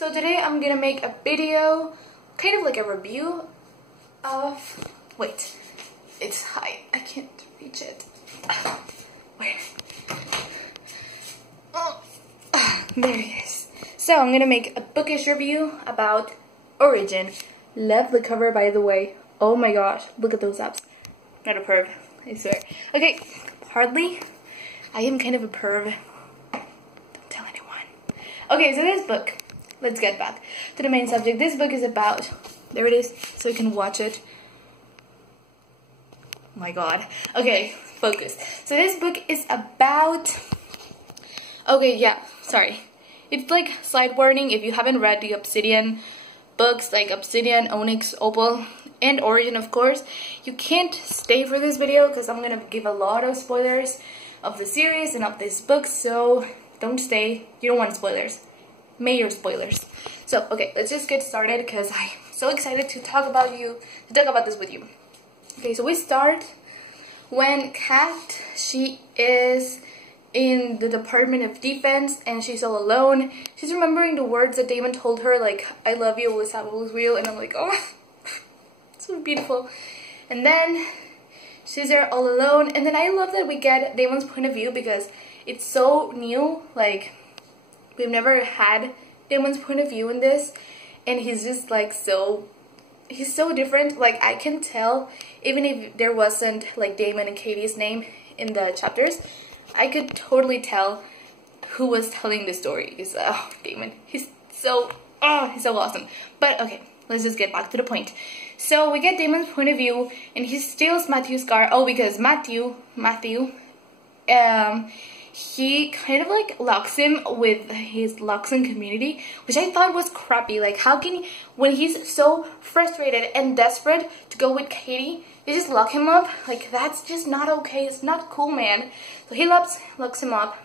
So today I'm gonna make a video, kind of like a review of, wait, it's high, I can't reach it. Wait. Oh, there it is. So I'm gonna make a bookish review about Origin. Love the cover, by the way. Oh my gosh, look at those apps. Not a perv, I swear. Okay, hardly. I am kind of a perv. Don't tell anyone. Okay, so this book. Let's get back to the main subject. This book is about, there it is, so you can watch it. Oh my god. Okay, focus. So this book is about, okay, yeah, sorry. It's like slight warning if you haven't read the Obsidian books, like Obsidian, Onyx, Opal, and Origin, of course. You can't stay for this video because I'm gonna give a lot of spoilers of the series and of this book, so don't stay. You don't want spoilers. Major spoilers. So okay, let's just get started because I'm so excited to talk about this with you. Okay, so we start when Kat, she is in the Department of Defense and she's all alone. She's remembering the words that Damon told her, like, I love you, always have, always will, and I'm like, oh, so beautiful. And then she's there all alone, and then I love that we get Damon's point of view because it's so new, like, we've never had Damon's point of view in this, and he's just like he's so different. Like, I can tell, even if there wasn't like Damon and Katie's name in the chapters, I could totally tell who was telling the story. Is Damon. He's so awesome. But okay, let's just get back to the point. So we get Damon's point of view, and he steals Matthew's car. Oh, because Matthew, he kind of like locks him with his Luxon community, which I thought was crappy. Like, how can he, when he's so frustrated and desperate to go with Katie, they just lock him up? Like, that's just not okay. It's not cool, man. So he locks him up,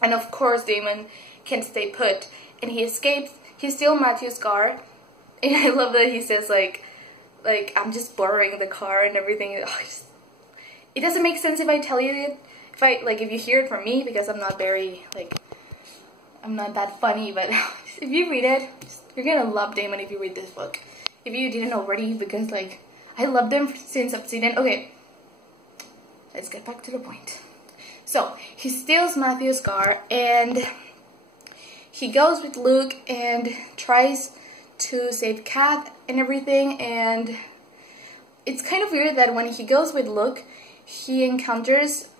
and of course Damon can't stay put, and he escapes. He steals Matthew's car, and I love that he says like I'm just borrowing the car and everything. Oh, it doesn't make sense if I tell you it. If you hear it from me, because I'm not very, I'm not that funny, but if you read it, you're gonna love Damon if you read this book. If you didn't already, because, like, I loved him since Obsidian. Okay, let's get back to the point. So, he steals Matthew's car, and he goes with Luke and tries to save Kat and everything, and it's kind of weird that when he goes with Luke, he encounters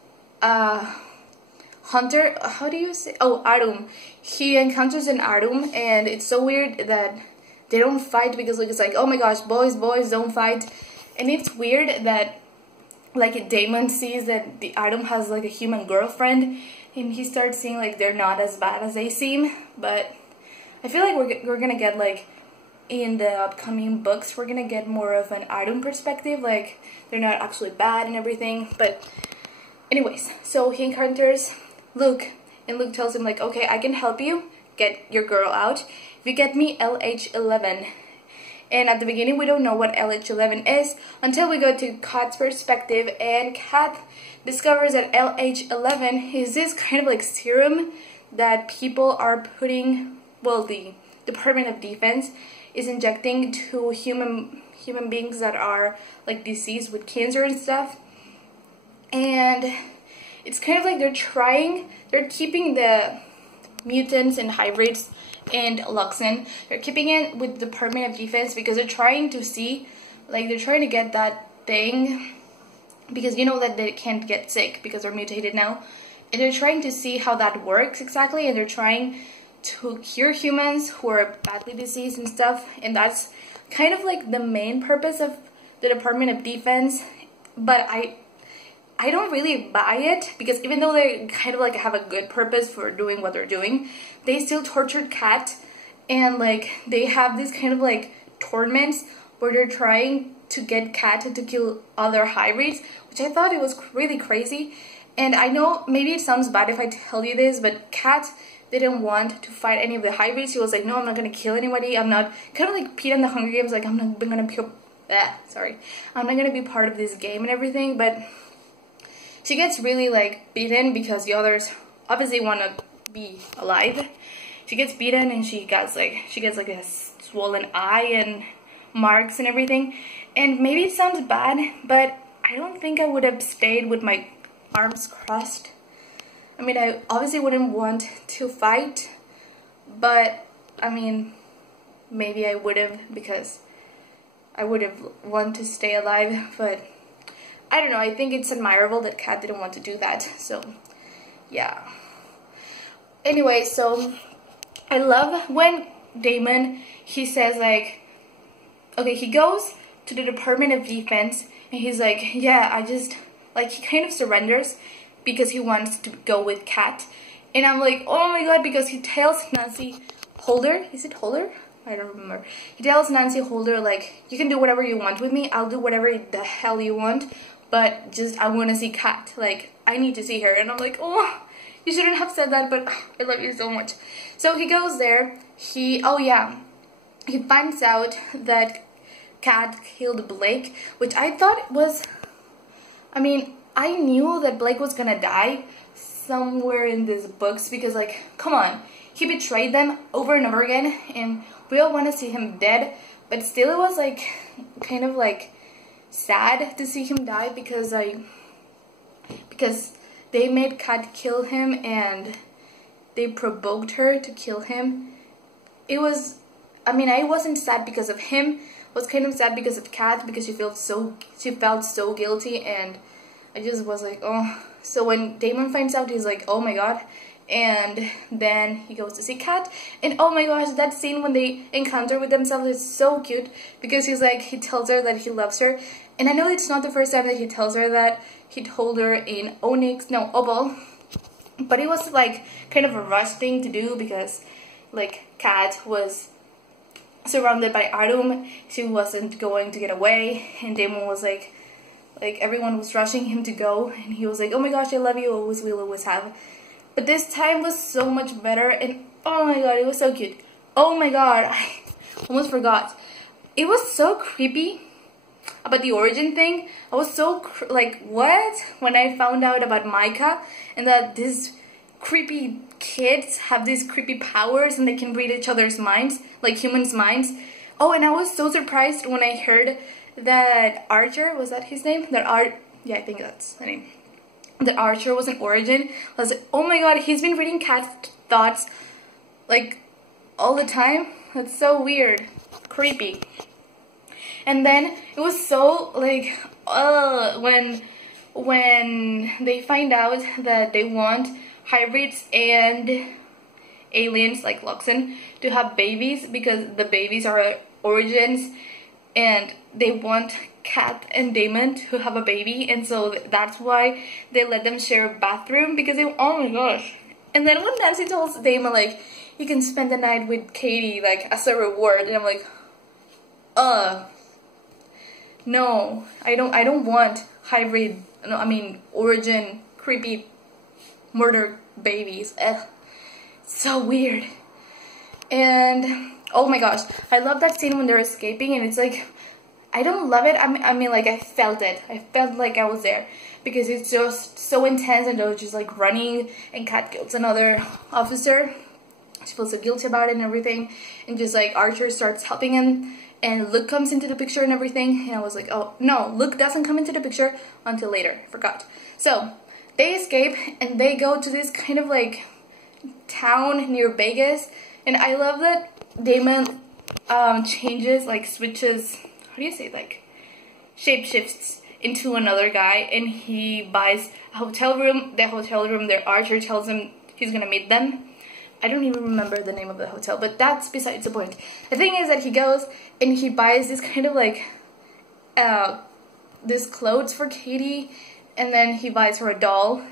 Hunter, how do you say? Oh, Arum. He encounters an Arum, and it's so weird that they don't fight because Luke is like, oh my gosh, boys, don't fight. And it's weird that, like, Damon sees that the Arum has like a human girlfriend, and he starts seeing like they're not as bad as they seem. But I feel like we're gonna get, like, in the upcoming books, we're gonna get more of an Arum perspective, like they're not actually bad and everything. But anyways, so he encounters Luke, and Luke tells him, like, okay, I can help you get your girl out if you get me LH11. And at the beginning, we don't know what LH11 is until we go to Kat's perspective, and Kat discovers that LH11 is this kind of like serum that people are putting, well, the Department of Defense is injecting to human beings that are like diseased with cancer and stuff. And it's kind of like they're keeping the mutants and hybrids and Luxon. They're keeping it with the Department of Defense because they're trying to see, like, they're trying to get that thing, because you know that they can't get sick because they're mutated now. And they're trying to see how that works exactly, and they're trying to cure humans who are badly diseased and stuff. And that's kind of like the main purpose of the Department of Defense. But I don't really buy it, because even though they kind of like have a good purpose for doing what they're doing, they still tortured Kat, and like they have this kind of like torments where they're trying to get Kat to kill other hybrids, which I thought it was really crazy. And I know maybe it sounds bad if I tell you this, but Kat didn't want to fight any of the hybrids. She was like, no, I'm not gonna kill anybody. I'm not, kind of like Pete in the Hunger Games, like I'm not gonna I'm not gonna be part of this game and everything. But she gets really like beaten because the others obviously want to be alive, she gets beaten and she gets like a swollen eye and marks and everything. And maybe it sounds bad, but I don't think I would have stayed with my arms crossed. I mean, I obviously wouldn't want to fight, but I mean, maybe I would have, because I would have wanted to stay alive. But I don't know, I think it's admirable that Kat didn't want to do that. So yeah. Anyway, so I love when Damon, he says like, okay, he goes to the Department of Defense and he's like, yeah, I just, like, he kind of surrenders because he wants to go with Kat. And I'm like, oh my god, because he tells Nancy Holder, is it Holder? I don't remember. He tells Nancy Holder, like, you can do whatever you want with me, I'll do whatever the hell you want, but just, I want to see Kat, like, I need to see her. And I'm like, oh, you shouldn't have said that, but I love you so much. So he goes there, oh yeah, he finds out that Kat killed Blake, which I thought was, I mean, I knew that Blake was gonna die somewhere in these books, because like, come on, he betrayed them over and over again, and we all want to see him dead, but still it was like, kind of like, sad to see him die, because they made Kat kill him, and they provoked her to kill him. It was, I mean, I wasn't sad because of him, I was kind of sad because of Kat, because she felt so guilty, and I just was like, oh. So when Damon finds out, he's like, oh my god. And then he goes to see Kat, and oh my gosh, that scene when they encounter with themselves is so cute, because he's like, he tells her that he loves her, and I know it's not the first time that he tells her that. He told her in Opal, but it was like kind of a rush thing to do, because like Kat was surrounded by Arum, she wasn't going to get away, and Damon was like everyone was rushing him to go, and he was like, oh my gosh, I love you, always will, always have. But this time was so much better, and oh my god, it was so cute. Oh my god, I almost forgot. It was so creepy about the origin thing. I was so like, what? When I found out about Micah, and that these creepy kids have these creepy powers and they can read each other's minds, like humans' minds. Oh, and I was so surprised when I heard that Archer, was that his name? Yeah, I think that's the name. That Archer was an origin. I was like, oh my god, he's been reading Kat's thoughts like all the time. That's so weird, creepy. And then it was so like, when they find out that they want hybrids and aliens like Luxon to have babies, because the babies are origins, and they want Kat and Damon to have a baby, and so that's why they let them share a bathroom, because they, oh my gosh. And then when Nancy tells Damon like, you can spend the night with Katie like as a reward, and I'm like, no, I don't want hybrid, no, I mean origin creepy murder babies. So weird. And oh my gosh, I love that scene when they're escaping, and it's like, I don't love it, I mean like, I felt it. I felt like I was there, because it's just so intense, and they're just like running, and Kat kills another officer. She feels so guilty about it and everything, and just like Archer starts helping him, and Luke comes into the picture and everything, and I was like, oh no, Luke doesn't come into the picture until later, forgot. So they escape, and they go to this kind of like town near Vegas, and I love that Damon changes, like switches, how do you say, like shapeshifts into another guy, and he buys a hotel room. The hotel room that Archer tells him he's gonna meet them. I don't even remember the name of the hotel, but that's besides the point. The thing is that he goes and he buys this kind of like this clothes for Katie, and then he buys her a doll.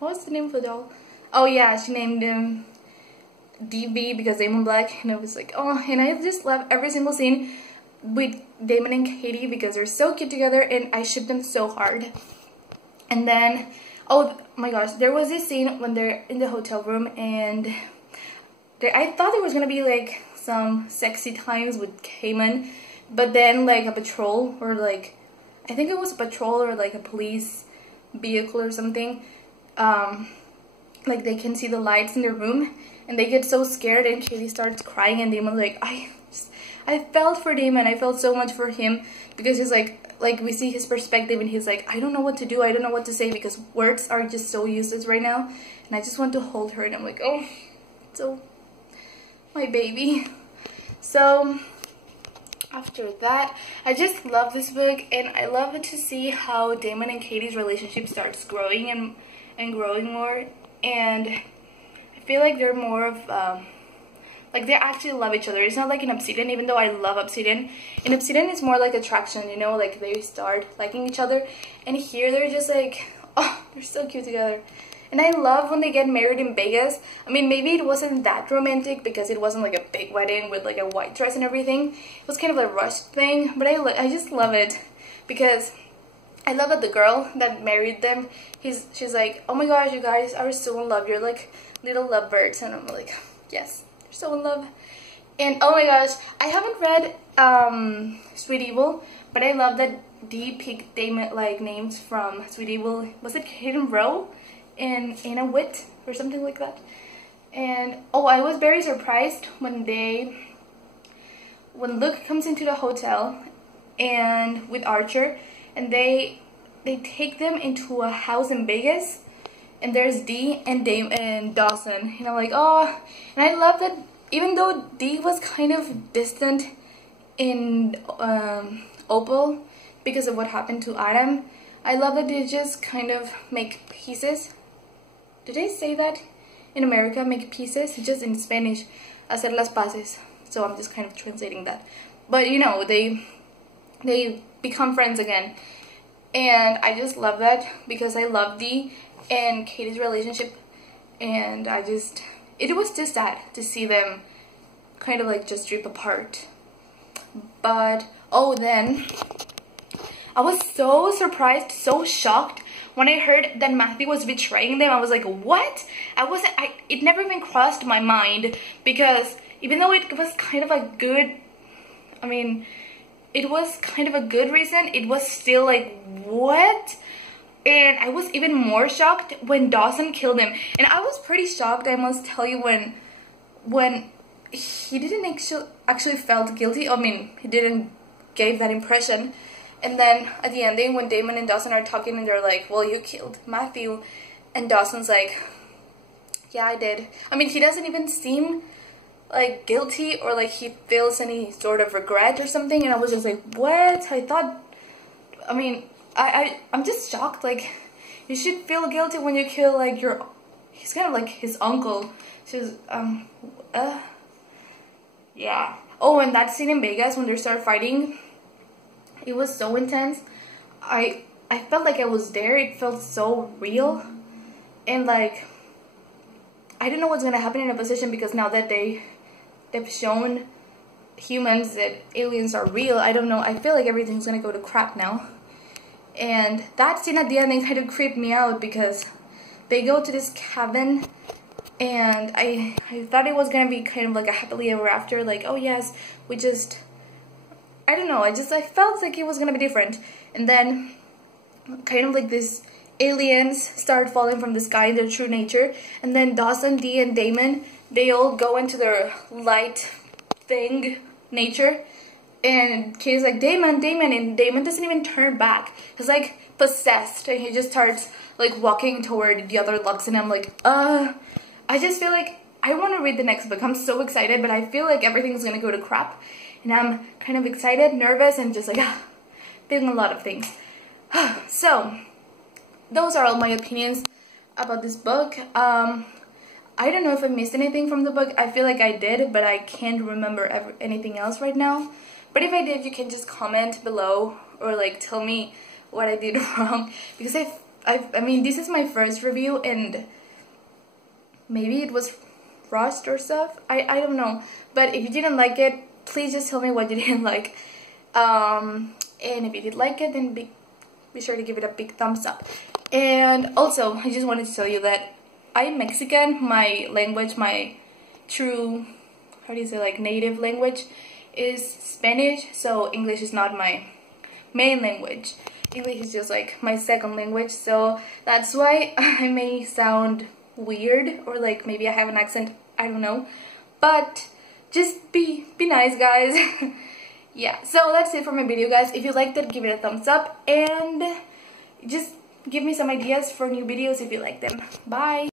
What was the name of the doll? Oh yeah, she named him DB because Damon Black, and I was like, oh, and I just love every single scene with Damon and Katie, because they're so cute together, and I ship them so hard. And then, oh my gosh, there was this scene when they're in the hotel room, and I thought there was gonna be like some sexy times with Cayman, but then like a patrol, or like, I think it was a patrol or like a police vehicle or something, like they can see the lights in their room, and they get so scared, and Katie starts crying, and Damon's like, I felt for Damon. I felt so much for him, because he's like we see his perspective, and he's like, I don't know what to do. I don't know what to say, because words are just so useless right now, and I just want to hold her. And I'm like, oh, so my baby. So after that, I just love this book, and I love to see how Damon and Katie's relationship starts growing and growing more. And I feel like they're more of like they actually love each other. It's not like in Obsidian, even though I love Obsidian. In Obsidian, it's more like attraction, you know, like they start liking each other. And here they're just like, oh, they're so cute together. And I love when they get married in Vegas. I mean, maybe it wasn't that romantic because it wasn't like a big wedding with like a white dress and everything. It was kind of a rushed thing, but I just love it because I love that the girl that married them, she's like, oh my gosh, you guys are so in love. You're like little lovebirds. And I'm like, yes. So in love. And oh my gosh, I haven't read Sweet Evil, but I love that Dee picked Damon like names from Sweet Evil. Was it Hidden Row and Anna Witt or something like that? And oh, I was very surprised when Luke comes into the hotel and with Archer, and they take them into a house in Vegas. And there's Dee and Dame and Dawson, and I'm like, oh. And I love that even though Dee was kind of distant in Opal because of what happened to Adam, I love that they just kind of make pieces. Did I say that in America, make pieces? It's just in Spanish, hacer las paces. So I'm just kind of translating that. But you know, they become friends again, and I just love that because I love Dee and Katie's relationship, and it was just sad to see them kind of like just drift apart. But oh, then I was so surprised, so shocked when I heard that Matthew was betraying them. I was like, what? It never even crossed my mind, because even though it was kind of a good, I mean, it was kind of a good reason, it was still like, what? And I was even more shocked when Dawson killed him. And I was pretty shocked, I must tell you, when he didn't actually felt guilty. I mean, he didn't give that impression. And then at the ending, when Damon and Dawson are talking and they're like, well, you killed Matthew. And Dawson's like, yeah, I did. I mean, he doesn't even seem like guilty or like he feels any sort of regret or something. And I was just like, what? I thought, I mean, I'm just shocked. Like, you should feel guilty when you kill like he's kind of like his uncle. She's yeah. Oh, and that scene in Vegas when they start fighting, it was so intense. I felt like I was there. It felt so real, and like I don't know what's gonna happen in a position, because now that they've shown humans that aliens are real, I don't know. I feel like everything's gonna go to crap now. And that scene at the ending kind of creeped me out, because they go to this cabin, and I thought it was gonna be kind of like a happily ever after, like, oh yes, we just, I don't know, I felt like it was gonna be different. And then kind of like this aliens start falling from the sky in their true nature, and then Dawson, Dee, and Damon, they all go into their light thing nature. And Katie's like, Damon, Damon, and Damon doesn't even turn back. He's like possessed, and he just starts like walking toward the other Lux, and I'm like, I just feel like I want to read the next book. I'm so excited, but I feel like everything's gonna go to crap, and I'm kind of excited, nervous, and just like, feeling a lot of things. So, those are all my opinions about this book. I don't know if I missed anything from the book. I feel like I did, but I can't remember anything else right now. But if I did, you can just comment below or like tell me what I did wrong, because I mean, this is my first review, and maybe it was rushed or stuff. I don't know. But if you didn't like it, please just tell me what you didn't like. And if you did like it, then be sure to give it a big thumbs up. And also, I just wanted to tell you that I'm Mexican. My language, my true, how do you say, like native language is Spanish, so English is not my main language. English is just like my second language, so that's why I may sound weird, or like maybe I have an accent, I don't know. But just be nice, guys. Yeah, so that's it for my video, guys. If you liked it, give it a thumbs up, and just give me some ideas for new videos if you like them. Bye!